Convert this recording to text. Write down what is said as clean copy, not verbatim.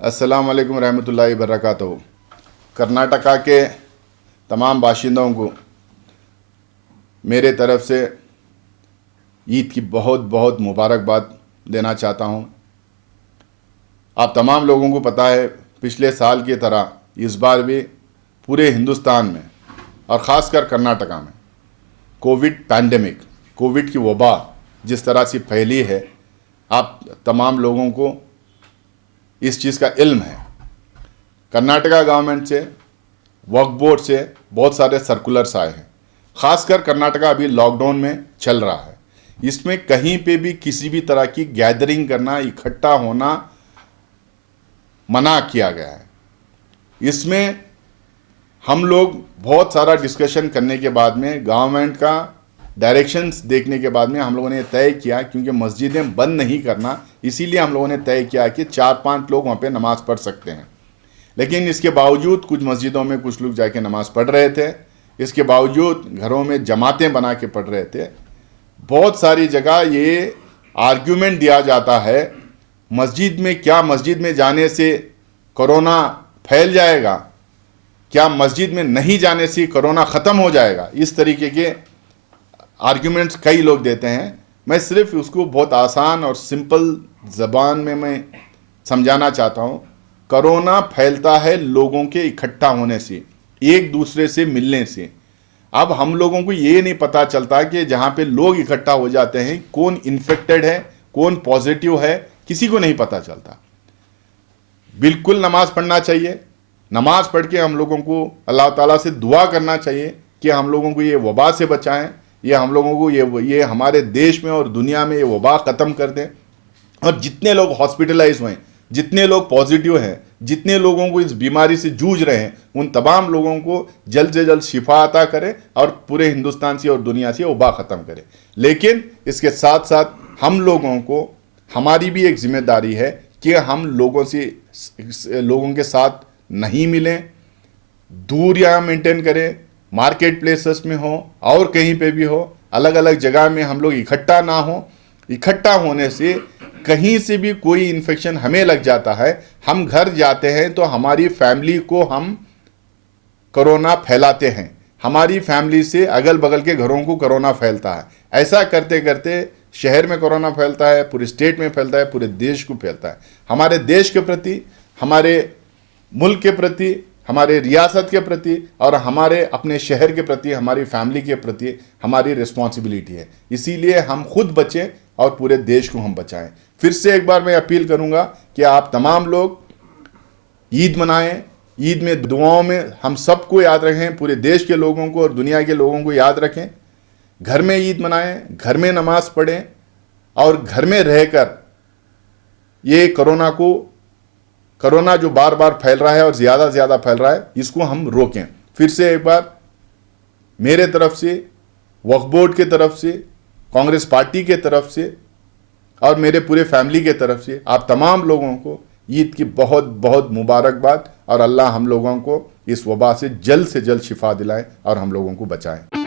अस्सलाम वालेकुम रहमतुल्लाहि वबरकातुहू। कर्नाटका के तमाम बाशिंदों को मेरे तरफ से ईद की बहुत बहुत मुबारकबाद देना चाहता हूँ। आप तमाम लोगों को पता है, पिछले साल की तरह इस बार भी पूरे हिंदुस्तान में और ख़ासकर कर्नाटका में कोविड की वबा जिस तरह से फैली है, आप तमाम लोगों को इस चीज़ का इल्म है। कर्नाटका गवर्नमेंट से, वक्फ बोर्ड से बहुत सारे सर्कुलर्स आए हैं। ख़ासकर कर्नाटका अभी लॉकडाउन में चल रहा है। इसमें कहीं पे भी किसी भी तरह की गैदरिंग करना, इकट्ठा होना मना किया गया है। इसमें हम लोग बहुत सारा डिस्कशन करने के बाद में, गवर्नमेंट का डायरेक्शंस देखने के बाद में हम लोगों ने तय किया, क्योंकि मस्जिदें बंद नहीं करना, इसीलिए हम लोगों ने तय किया कि 4-5 लोग वहाँ पे नमाज़ पढ़ सकते हैं। लेकिन इसके बावजूद कुछ मस्जिदों में कुछ लोग जाके नमाज़ पढ़ रहे थे। इसके बावजूद घरों में जमातें बना के पढ़ रहे थे। बहुत सारी जगह ये आर्ग्यूमेंट दिया जाता है, मस्जिद में जाने से कोरोना फैल जाएगा, क्या मस्जिद में नहीं जाने से कोरोना ख़त्म हो जाएगा। इस तरीके के आर्ग्यूमेंट्स कई लोग देते हैं। मैं सिर्फ उसको बहुत आसान और सिंपल ज़बान में मैं समझाना चाहता हूँ। कोरोना फैलता है लोगों के इकट्ठा होने से, एक दूसरे से मिलने से। अब हम लोगों को ये नहीं पता चलता कि जहाँ पे लोग इकट्ठा हो जाते हैं कौन इन्फेक्टेड है, कौन पॉजिटिव है, किसी को नहीं पता चलता। बिल्कुल नमाज़ पढ़ना चाहिए। नमाज़ पढ़ के हम लोगों को अल्लाह ताला से दुआ करना चाहिए कि हम लोगों को ये वबा से बचाएं, ये हम लोगों को ये हमारे देश में और दुनिया में ये वबा ख़त्म कर दें। और जितने लोग हॉस्पिटलाइज हुए, जितने लोग पॉजिटिव हैं, जितने लोगों को इस बीमारी से जूझ रहे हैं, उन तमाम लोगों को जल्द से जल्द शिफा अता करे और पूरे हिंदुस्तान से और दुनिया से वबा ख़त्म करे। लेकिन इसके साथ साथ हम लोगों को, हमारी भी एक जिम्मेदारी है कि हम लोगों के साथ नहीं मिलें, दूरियां मेंटेन करें। मार्केट प्लेसेस में हो और कहीं पे भी हो, अलग अलग जगह में हम लोग इकट्ठा ना हो। इकट्ठा होने से कहीं से भी कोई इन्फेक्शन हमें लग जाता है, हम घर जाते हैं तो हमारी फैमिली को हम कोरोना फैलाते हैं, हमारी फैमिली से अगल बगल के घरों को कोरोना फैलता है। ऐसा करते करते शहर में कोरोना फैलता है, पूरे स्टेट में फैलता है, पूरे देश को फैलता है। हमारे देश के प्रति, हमारे मुल्क के प्रति, हमारे रियासत के प्रति और हमारे अपने शहर के प्रति, हमारी फैमिली के प्रति हमारी रिस्पॉन्सिबिलिटी है। इसीलिए हम खुद बचें और पूरे देश को हम बचाएं। फिर से एक बार मैं अपील करूंगा कि आप तमाम लोग ईद मनाएं। ईद में दुआओं में हम सबको याद रखें, पूरे देश के लोगों को और दुनिया के लोगों को याद रखें। घर में ईद मनाएं, घर में नमाज पढ़ें और घर में रहकर ये कोरोना जो बार बार फैल रहा है और ज़्यादा से ज़्यादा फैल रहा है, इसको हम रोकें। फिर से एक बार मेरे तरफ से, वक्फ बोर्ड के तरफ से, कांग्रेस पार्टी के तरफ से और मेरे पूरे फैमिली के तरफ से आप तमाम लोगों को ईद की बहुत बहुत मुबारकबाद। और अल्लाह हम लोगों को इस वबा से जल्द शिफा दिलाए और हम लोगों को बचाएं।